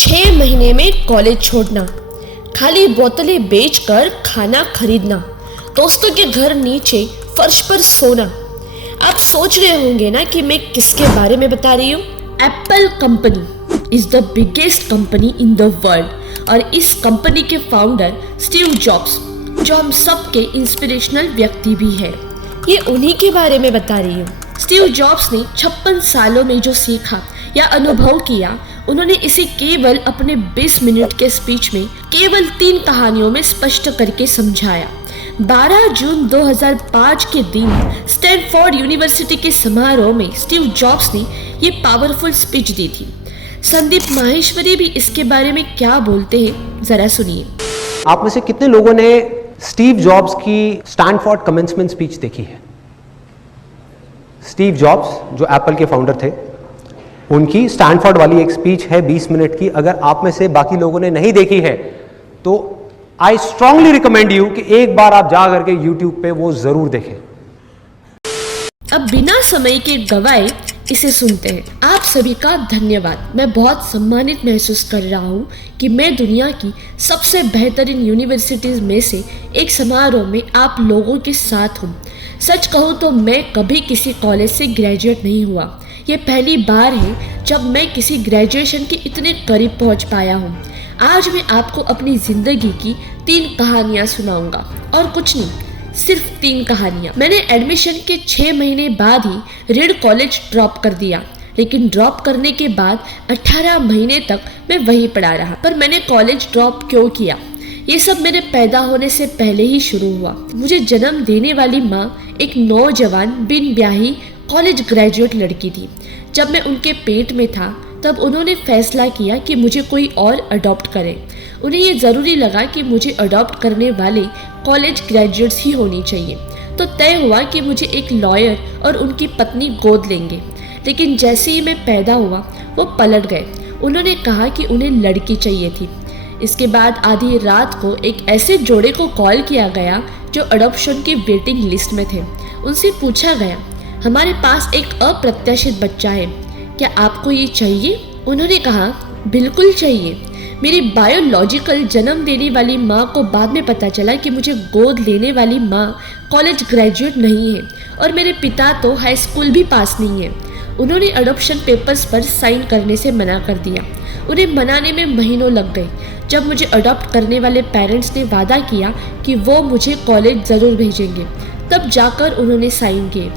6 महीने में कॉलेज छोड़ना, खाली बोतलें बेचकर खाना खरीदना, दोस्तों के घर नीचे फर्श पर सोना। आप सोच रहे होंगे ना कि मैं किसके बारे में बता रही हूँ। Apple company is the biggest company in the world और इस कंपनी के फाउंडर स्टीव जॉब्स, जो हम सबके इंस्पिरेशनल व्यक्ति भी है, ये उन्हीं के बारे में बता रही हूँ। स्टीव जॉब्स ने 56 सालों में जो सीखा या अनुभव किया, उन्होंने इसे केवल अपने 20 मिनट के स्पीच में केवल 3 कहानियों में स्पष्ट करके समझाया। 12 जून 2005 के दिन स्टैनफोर्ड यूनिवर्सिटी के समारोह में स्टीव जॉब्स ने ये पावरफुल स्पीच दी थी। संदीप माहेश्वरी भी इसके बारे में क्या बोलते हैं, जरा सुनिए। आप में से कितने लोगों ने स्टीव जॉब्स की स्टैनफोर्ड कमेंसमेंट स्पीच देखी है? स्टीव जॉब्स जो एप्पल के फाउंडर थे, उनकी स्टैनफोर्ड वाली एक स्पीच है 20 मिनट की। अगर आप में से बाकी लोगों ने नहीं देखी है तो आई स्ट्रांगली रिकमेंड यू कि एक बार आप जा करके यूट्यूब पे वो जरूर देखें। अब बिना समय के गवाए इसे सुनते हैं। आप सभी का धन्यवाद। मैं बहुत सम्मानित महसूस कर रहा हूँ कि मैं दुनिया की सबसे बेहतरीन यूनिवर्सिटीज में से एक समारोह में आप लोगों के साथ हूँ। सच कहूँ तो मैं कभी किसी कॉलेज से ग्रेजुएट नहीं हुआ। ये पहली बार है जब मैं किसी ग्रेजुएशन के इतने करीब पहुँच पाया हूँ। आज मैं आपको अपनी ज़िंदगी की 3 कहानियाँ सुनाऊंगा और कुछ नहीं, सिर्फ 3 कहानियाँ। मैंने एडमिशन के 6 महीने बाद ही रीड कॉलेज ड्रॉप कर दिया, लेकिन ड्रॉप करने के बाद 18 महीने तक मैं वहीं पढ़ा रहा। पर मैंने कॉलेज ड्रॉप क्यों किया? ये सब मेरे पैदा होने से पहले ही शुरू हुआ। मुझे जन्म देने वाली माँ एक नौजवान बिन ब्याही कॉलेज ग्रेजुएट लड़की थी। जब मैं उनके पेट में था तब उन्होंने फैसला किया कि मुझे कोई और अडॉप्ट करे। उन्हें ये ज़रूरी लगा कि मुझे अडॉप्ट करने वाले कॉलेज ग्रेजुएट्स ही होनी चाहिए। तो तय हुआ कि मुझे एक लॉयर और उनकी पत्नी गोद लेंगे। लेकिन जैसे ही मैं पैदा हुआ वो पलट गए। उन्होंने कहा कि उन्हें लड़की चाहिए थी। इसके बाद आधी रात को एक ऐसे जोड़े को कॉल किया गया जो अडॉप्शन की वेटिंग लिस्ट में थे। उनसे पूछा गया, हमारे पास एक अप्रत्याशित बच्चा है, क्या आपको ये चाहिए? उन्होंने कहा, बिल्कुल चाहिए। मेरी बायोलॉजिकल जन्म देने वाली माँ को बाद में पता चला कि मुझे गोद लेने वाली माँ कॉलेज ग्रेजुएट नहीं है और मेरे पिता तो हाई स्कूल भी पास नहीं है। उन्होंने अडॉप्शन पेपर्स पर साइन करने से मना कर दिया। उन्हें मनाने में महीनों लग गए। जब मुझे अडॉप्ट करने वाले पेरेंट्स ने वादा किया कि वो मुझे कॉलेज ज़रूर भेजेंगे, तब जाकर उन्होंने साइन किए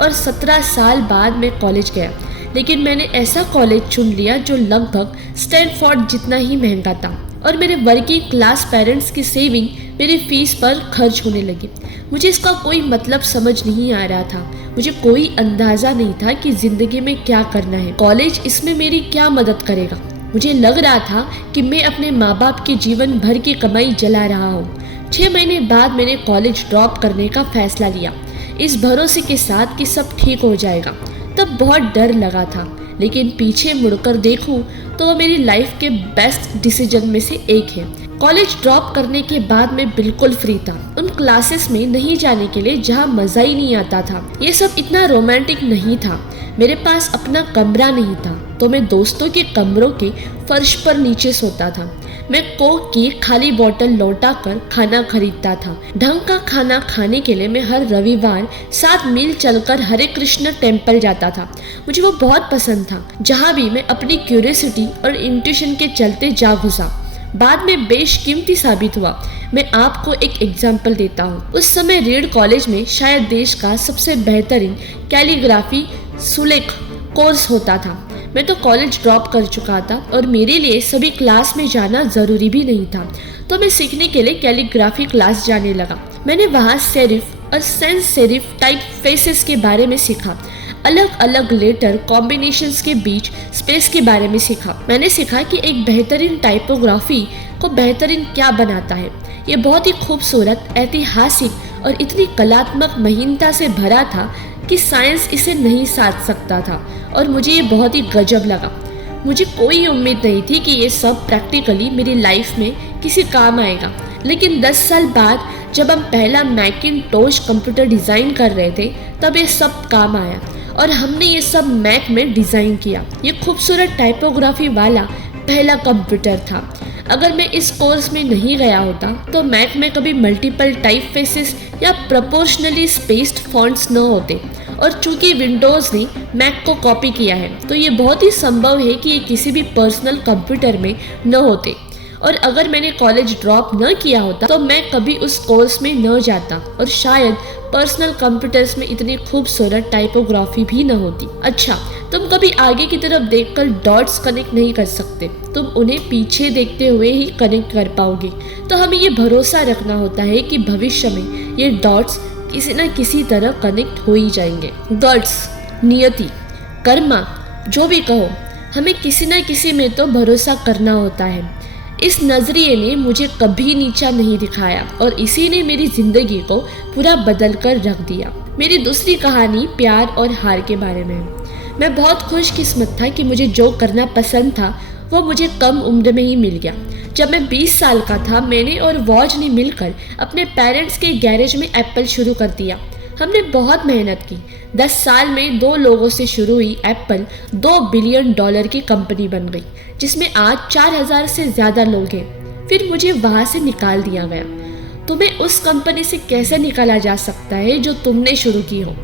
और 17 साल बाद मैं कॉलेज गया। लेकिन मैंने ऐसा कॉलेज चुन लिया जो लगभग स्टैनफोर्ड जितना ही महंगा था और मेरे वर्किंग क्लास पेरेंट्स की सेविंग मेरी फीस पर खर्च होने लगी। मुझे इसका कोई मतलब समझ नहीं आ रहा था। मुझे कोई अंदाज़ा नहीं था कि ज़िंदगी में क्या करना है। कॉलेज इसमें मेरी क्या मदद करेगा? मुझे लग रहा था कि मैं अपने माँ बाप के जीवन भर की कमाई जला रहा हूँ। 6 महीने बाद मैंने कॉलेज ड्रॉप करने का फैसला लिया, इस भरोसे के साथ कि सब ठीक हो जाएगा। तब बहुत डर लगा था, लेकिन पीछे मुड़कर देखूं तो वो मेरी लाइफ के बेस्ट डिसीजन में से एक है। कॉलेज ड्रॉप करने के बाद मैं बिल्कुल फ्री था, उन क्लासेस में नहीं जाने के लिए जहाँ मज़ा ही नहीं आता था। ये सब इतना रोमांटिक नहीं था। मेरे पास अपना कमरा नहीं था, तो मैं दोस्तों के कमरों के फर्श पर नीचे सोता था। मैं कोक की खाली बोतल लौटा कर खाना खरीदता था। ढंग का खाना खाने के लिए मैं हर रविवार 7 मील चलकर हरे कृष्ण टेम्पल जाता था। मुझे वो बहुत पसंद था, जहाँ भी मैं अपनी क्यूरियोसिटी और इंट्यूशन के चलते जा घुसा। बाद में बेशकीमती साबित हुआ। मैं आपको एक एग्जाम्पल देता हूँ। उस समय रीड कॉलेज में शायद देश का सबसे बेहतरीन कैलीग्राफी सुलेख कोर्स होता था। मैं तो कॉलेज ड्रॉप कर चुका था और मेरे लिए सभी क्लास में जाना ज़रूरी भी नहीं था, तो मैं सीखने के लिए कैलीग्राफी क्लास जाने लगा। मैंने वहाँ सेरिफ और सेंस सेरिफ टाइप फेसेस के बारे में सीखा। अलग अलग लेटर कॉम्बिनेशंस के बीच स्पेस के बारे में सीखा। मैंने सीखा कि एक बेहतरीन टाइपोग्राफी को बेहतरीन क्या बनाता है। ये बहुत ही खूबसूरत, ऐतिहासिक और इतनी कलात्मक महीनता से भरा था कि साइंस इसे नहीं साध सकता था और मुझे ये बहुत ही गजब लगा। मुझे कोई उम्मीद नहीं थी कि ये सब प्रैक्टिकली मेरी लाइफ में किसी काम आएगा। लेकिन 10 साल बाद जब हम पहला मैकिनटोश कंप्यूटर डिज़ाइन कर रहे थे, तब ये सब काम आया और हमने ये सब मैक में डिज़ाइन किया। ये खूबसूरत टाइपोग्राफी वाला पहला कंप्यूटर था। अगर मैं इस कोर्स में नहीं गया होता तो मैक में कभी मल्टीपल टाइप फेसेस या प्रोपोर्शनली स्पेस्ड फॉन्ट्स न होते, और चूंकि विंडोज़ ने मैक को कॉपी किया है तो ये बहुत ही संभव है कि ये किसी भी पर्सनल कंप्यूटर में न होते। और अगर मैंने कॉलेज ड्रॉप न किया होता तो मैं कभी उस कोर्स में न जाता, और शायद पर्सनल कंप्यूटर्स में इतनी खूबसूरत टाइपोग्राफी भी न होती। अच्छा, तुम कभी आगे की तरफ देखकर डॉट्स कनेक्ट नहीं कर सकते, तुम उन्हें पीछे देखते हुए ही कनेक्ट कर पाओगे। तो हमें ये भरोसा रखना होता है कि भविष्य में ये डॉट्स किसी न किसी तरह कनेक्ट हो ही जाएंगे। गॉड्स, नियति, कर्मा, जो भी कहो, हमें किसी न किसी में तो भरोसा करना होता है। इस नजरिए ने मुझे कभी नीचा नहीं दिखाया और इसी ने मेरी जिंदगी को पूरा बदल कर रख दिया। मेरी दूसरी कहानी प्यार और हार के बारे में है। मैं बहुत खुशकिस्मत था कि मुझे जो करना पसंद था वो मुझे कम उम्र में ही मिल गया। जब मैं 20 साल का था, मैंने और वॉज ने मिलकर अपने पेरेंट्स के गैरेज में एप्पल शुरू कर दिया। हमने बहुत मेहनत की। 10 साल में 2 लोगों से शुरू हुई एप्पल $2 बिलियन की कंपनी बन गई, जिसमें आज 4000 से ज़्यादा लोग हैं। फिर मुझे वहाँ से निकाल दिया गया। तुम्हें उस कंपनी से कैसे निकाला जा सकता है जो तुमने शुरू की हो?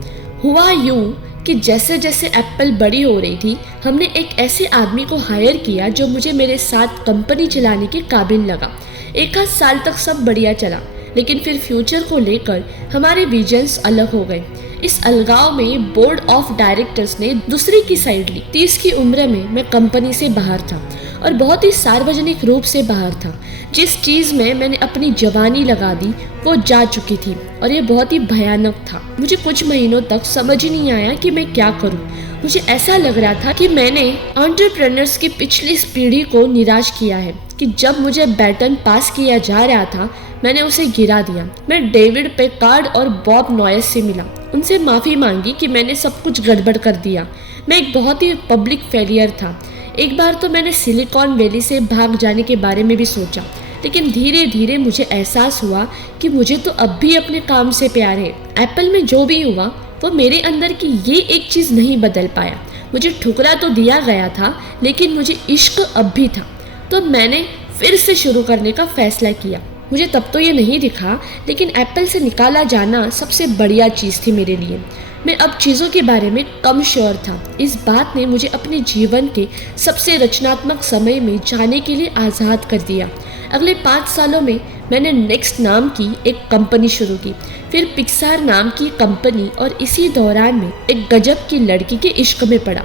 हुआ यूँ कि जैसे जैसे एप्पल बड़ी हो रही थी, हमने एक ऐसे आदमी को हायर किया जो मुझे मेरे साथ कंपनी चलाने के काबिल लगा। 1 आध साल तक सब बढ़िया चला, लेकिन फिर फ्यूचर को लेकर हमारे विजन्स अलग हो गए। इस अलगाव में बोर्ड ऑफ डायरेक्टर्स ने दूसरी की साइड ली। 30 की उम्र में मैं कंपनी से बाहर था और बहुत ही सार्वजनिक रूप से बाहर था। जिस चीज़ में मैंने अपनी जवानी लगा दी वो जा चुकी थी और ये बहुत ही भयानक था। मुझे कुछ महीनों तक समझ ही नहीं आया कि मैं क्या करूं। मुझे ऐसा लग रहा था कि मैंने एंटरप्रेन्योर्स की पिछली पीढ़ी को निराश किया है, कि जब मुझे बैटन पास किया जा रहा था मैंने उसे गिरा दिया। मैं डेविड पेकार्ड और बॉब नॉयस से मिला, उनसे माफ़ी मांगी कि मैंने सब कुछ गड़बड़ कर दिया। मैं एक बहुत ही पब्लिक फेलियर था। एक बार तो मैंने सिलिकॉन वैली से भाग जाने के बारे में भी सोचा, लेकिन धीरे धीरे मुझे एहसास हुआ कि मुझे तो अब भी अपने काम से प्यार है। एप्पल में जो भी हुआ वो मेरे अंदर की ये एक चीज़ नहीं बदल पाया। मुझे ठुकरा तो दिया गया था, लेकिन मुझे इश्क अब भी था। तो मैंने फिर से शुरू करने का फैसला किया। मुझे तब तो ये नहीं दिखा, लेकिन एप्पल से निकाला जाना सबसे बढ़िया चीज़ थी मेरे लिए। मैं अब चीज़ों के बारे में कम श्योर था। इस बात ने मुझे अपने जीवन के सबसे रचनात्मक समय में जाने के लिए आज़ाद कर दिया। अगले 5 सालों में मैंने नेक्स्ट नाम की एक कंपनी शुरू की, फिर पिक्सार नाम की कंपनी, और इसी दौरान में एक गजब की लड़की के इश्क में पड़ा,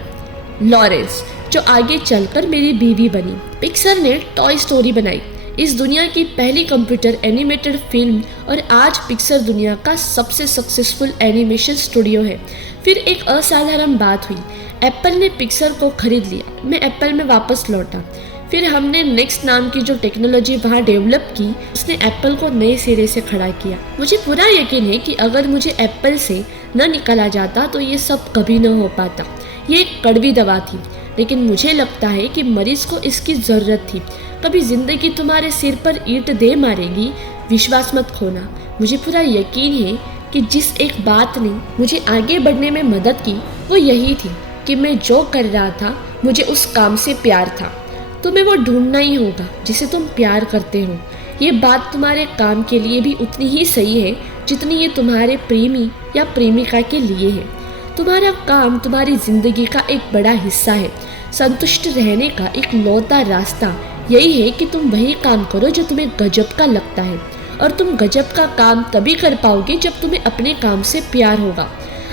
लॉरेंस, जो आगे चलकर मेरी बीवी बनी। पिक्सार ने टॉय स्टोरी बनाई, इस दुनिया की पहली कंप्यूटर एनिमेटेड फिल्म, और आज पिक्सर दुनिया का सबसे सक्सेसफुल एनिमेशन स्टूडियो है। फिर एक असाधारण बात हुई, एप्पल ने पिक्सर को खरीद लिया। मैं एप्पल में वापस लौटा। फिर हमने नेक्स्ट नाम की जो टेक्नोलॉजी वहाँ डेवलप की, उसने एप्पल को नए सिरे से खड़ा किया। मुझे पूरा यकीन है कि अगर मुझे एप्पल से न निकाला जाता तो ये सब कभी न हो पाता। ये एक कड़वी दवा थी, लेकिन मुझे लगता है कि मरीज को इसकी ज़रूरत थी। कभी ज़िंदगी तुम्हारे सिर पर ईंट दे मारेगी, विश्वास मत खोना। मुझे पूरा यकीन है कि जिस एक बात ने मुझे आगे बढ़ने में मदद की वो यही थी कि मैं जो कर रहा था मुझे उस काम से प्यार था। तुम्हें वो ढूंढना ही होगा जिसे तुम प्यार करते हो। ये बात तुम्हारे काम के लिए भी उतनी ही सही है जितनी ये तुम्हारे प्रेमी या प्रेमिका के लिए है। तुम्हारा काम तुम्हारी जिंदगी का एक बड़ा हिस्सा है। संतुष्ट रहने का एक लौता रास्ता यही है कि तुम वही काम करो जो तुम्हें गजब का लगता है, और तुम गजब का काम तभी कर पाओगे जब तुम्हें अपने काम से प्यार होगा।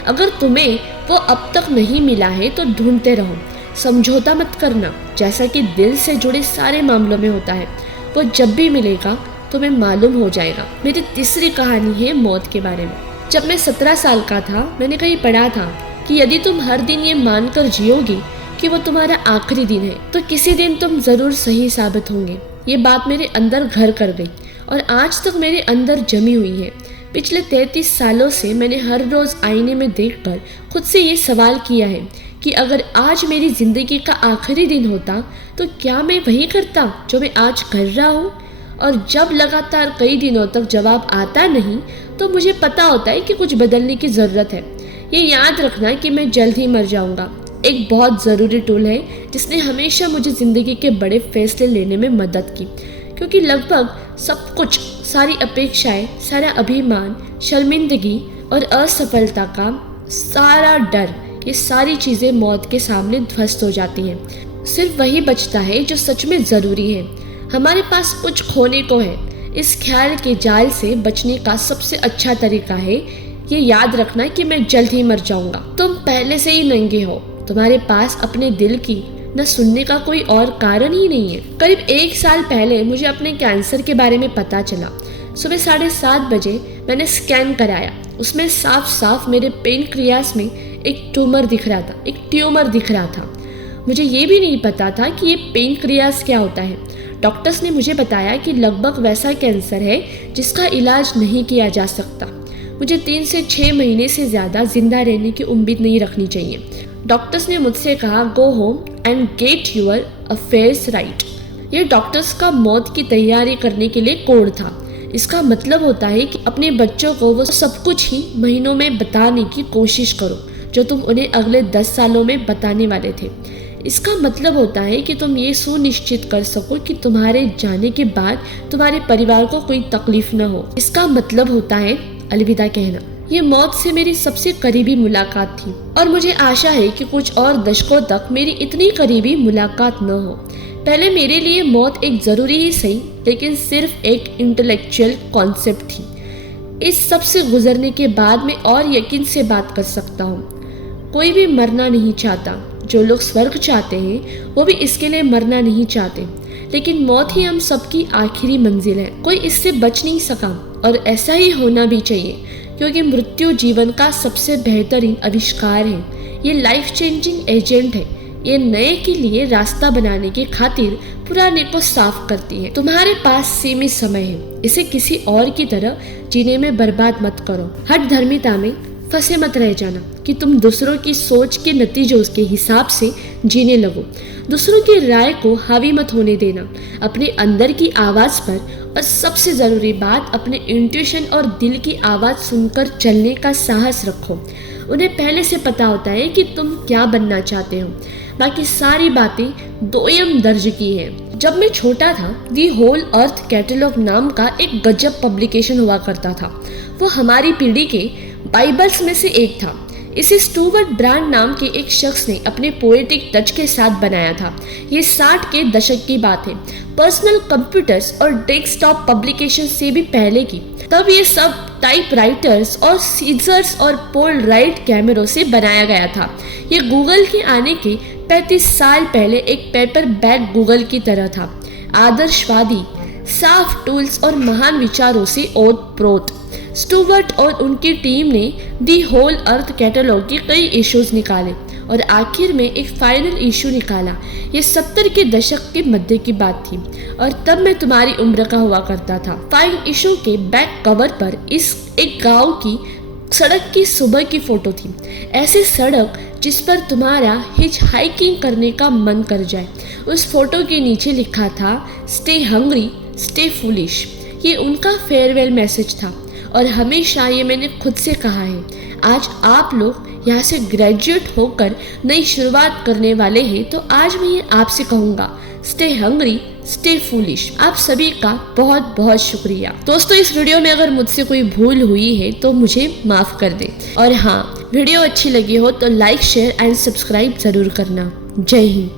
अगर तुम्हें वो अब तक नहीं मिला है तो ढूंढते रहो, समझौता मत करना, जैसा कि दिल से जुड़े सारे मामलों में होता है। वो जब भी मिलेगा तुम्हें मालूम हो जाएगा। मेरी तीसरी कहानी है मौत के बारे में। जब मैं 17 साल का था, मैंने कहीं पढ़ा था कि यदि तुम हर दिन ये मानकर जियोगे कि वो तुम्हारा आखिरी दिन है तो किसी दिन तुम ज़रूर सही साबित होंगे। ये बात मेरे अंदर घर कर गई और आज तक मेरे अंदर जमी हुई है। पिछले 33 सालों से मैंने हर रोज़ आईने में देखकर खुद से ये सवाल किया है कि अगर आज मेरी ज़िंदगी का आखिरी दिन होता तो क्या मैं वही करता जो मैं आज कर रहा हूँ। और जब लगातार कई दिनों तक जवाब आता नहीं तो मुझे पता होता है कि कुछ बदलने की ज़रूरत है। ये याद रखना कि मैं जल्द ही मर जाऊँगा। एक बहुत ज़रूरी टूल है जिसने हमेशा मुझे ज़िंदगी के बड़े फैसले लेने में मदद की, क्योंकि लगभग सब कुछ, सारी अपेक्षाएं, सारा अभिमान, शर्मिंदगी और असफलता का सारा डर, ये सारी चीज़ें मौत के सामने ध्वस्त हो जाती हैं। सिर्फ वही बचता है जो सच में ज़रूरी है। हमारे पास कुछ खोने को है। इस ख्याल के जाल से बचने का सबसे अच्छा तरीका है ये याद रखना कि मैं जल्द ही मर जाऊंगा। तुम पहले से ही नंगे हो। तुम्हारे पास अपने दिल की न सुनने का कोई और कारण ही नहीं है। करीब 1 साल पहले मुझे अपने कैंसर के बारे में पता चला। सुबह 7:30 बजे मैंने स्कैन कराया। उसमें साफ साफ मेरे पेनक्रियास में एक ट्यूमर दिख रहा था। मुझे ये भी नहीं पता था कि ये पेनक्रियास क्या होता है। डॉक्टर्स ने मुझे बताया कि लगभग वैसा कैंसर है जिसका इलाज नहीं किया जा सकता। मुझे 3 से 6 महीने से ज़्यादा जिंदा रहने की उम्मीद नहीं रखनी चाहिए। डॉक्टर्स ने मुझसे कहा, go home and get your affairs right. ये डॉक्टर्स का मौत की तैयारी करने के लिए कोड था। इसका मतलब होता है कि अपने बच्चों को वो सब कुछ ही महीनों में बताने की कोशिश करो जो तुम उन्हें अगले 10 सालों में बताने वाले थे। इसका मतलब होता है कि तुम ये सुनिश्चित कर सको कि तुम्हारे जाने के बाद तुम्हारे परिवार को कोई तकलीफ न हो। इसका मतलब होता है अलविदा कहना। ये मौत से मेरी सबसे करीबी मुलाकात थी और मुझे आशा है कि कुछ और दशकों तक मेरी इतनी करीबी मुलाकात न हो। पहले मेरे लिए मौत एक ज़रूरी ही सही, लेकिन सिर्फ एक इंटेलेक्चुअल कॉन्सेप्ट थी। इस सब से गुजरने के बाद मैं और यकीन से बात कर सकता हूँ। कोई भी मरना नहीं चाहता। जो लोग स्वर्ग चाहते हैं वो भी इसके लिए मरना नहीं चाहते, लेकिन मौत ही हम सबकी आखिरी मंजिल है। कोई इससे बच नहीं सका और ऐसा ही होना भी चाहिए, क्योंकि मृत्यु जीवन का सबसे बेहतरीन आविष्कार है। ये लाइफ चेंजिंग एजेंट है। ये नए के लिए रास्ता बनाने की खातिर पुराने को साफ करती है। तुम्हारे पास सीमित समय है, इसे किसी और की तरह जीने में बर्बाद मत करो। हठ धर्मिता में फंसे मत रह जाना कि तुम दूसरों की सोच के नतीजों के हिसाब से जीने लगो। दूसरों की राय को हावी मत होने देना। अपने अंदर की आवाज़ पर, और सबसे ज़रूरी बात, अपने इंट्यूशन और दिल की आवाज़ सुनकर चलने का साहस रखो। उन्हें पहले से पता होता है कि तुम क्या बनना चाहते हो। बाकी सारी बातें दोयम दर्ज की है। जब मैं छोटा था, दी होल अर्थ कैटलॉग नाम का एक गजब पब्लिकेशन हुआ करता था। वो हमारी पीढ़ी के बाइबल्स में से एक था। इसे स्टुअर्ट ब्रांड नाम के एक शख्स ने अपने पोएटिक टच के साथ बनाया था। ये 60 के दशक की बात है। पर्सनल कंप्यूटर्स और डेस्कटॉप पब्लिकेशन से भी पहले की। तब ये सब टाइपराइटर्स और सीजर्स और पोल राइट कैमरों से बनाया गया था। ये गूगल के आने के 35 साल पहले एक पेपर बैग गूगल की तरह था। आदर्शवादी, साफ टूल्स और महान विचारों से ओत-प्रोत। स्टुअर्ट और उनकी टीम ने दी होल अर्थ कैटलॉग के कई इश्यूज निकाले और आखिर में एक फाइनल इशू निकाला। ये 70 के दशक के मध्य की बात थी और तब मैं तुम्हारी उम्र का हुआ करता था। फाइनल इशू के बैक कवर पर इस एक गांव की सड़क की सुबह की फोटो थी। ऐसी सड़क जिस पर तुम्हारा हिच हाइकिंग करने का मन कर जाए। उस फोटो के नीचे लिखा था, स्टे हंग्री, स्टे फूलिश। ये उनका फेयरवेल मैसेज था और हमेशा ये मैंने खुद से कहा है। आज आप लोग यहाँ से ग्रेजुएट होकर नई शुरुआत करने वाले हैं, तो आज मैं ये आपसे कहूँगा, स्टे हंग्री, स्टे फूलिश। आप सभी का बहुत बहुत शुक्रिया। दोस्तों, इस वीडियो में अगर मुझसे कोई भूल हुई है तो मुझे माफ़ कर दें। और हाँ, वीडियो अच्छी लगी हो तो लाइक, शेयर एंड सब्सक्राइब ज़रूर करना। जय हिंद।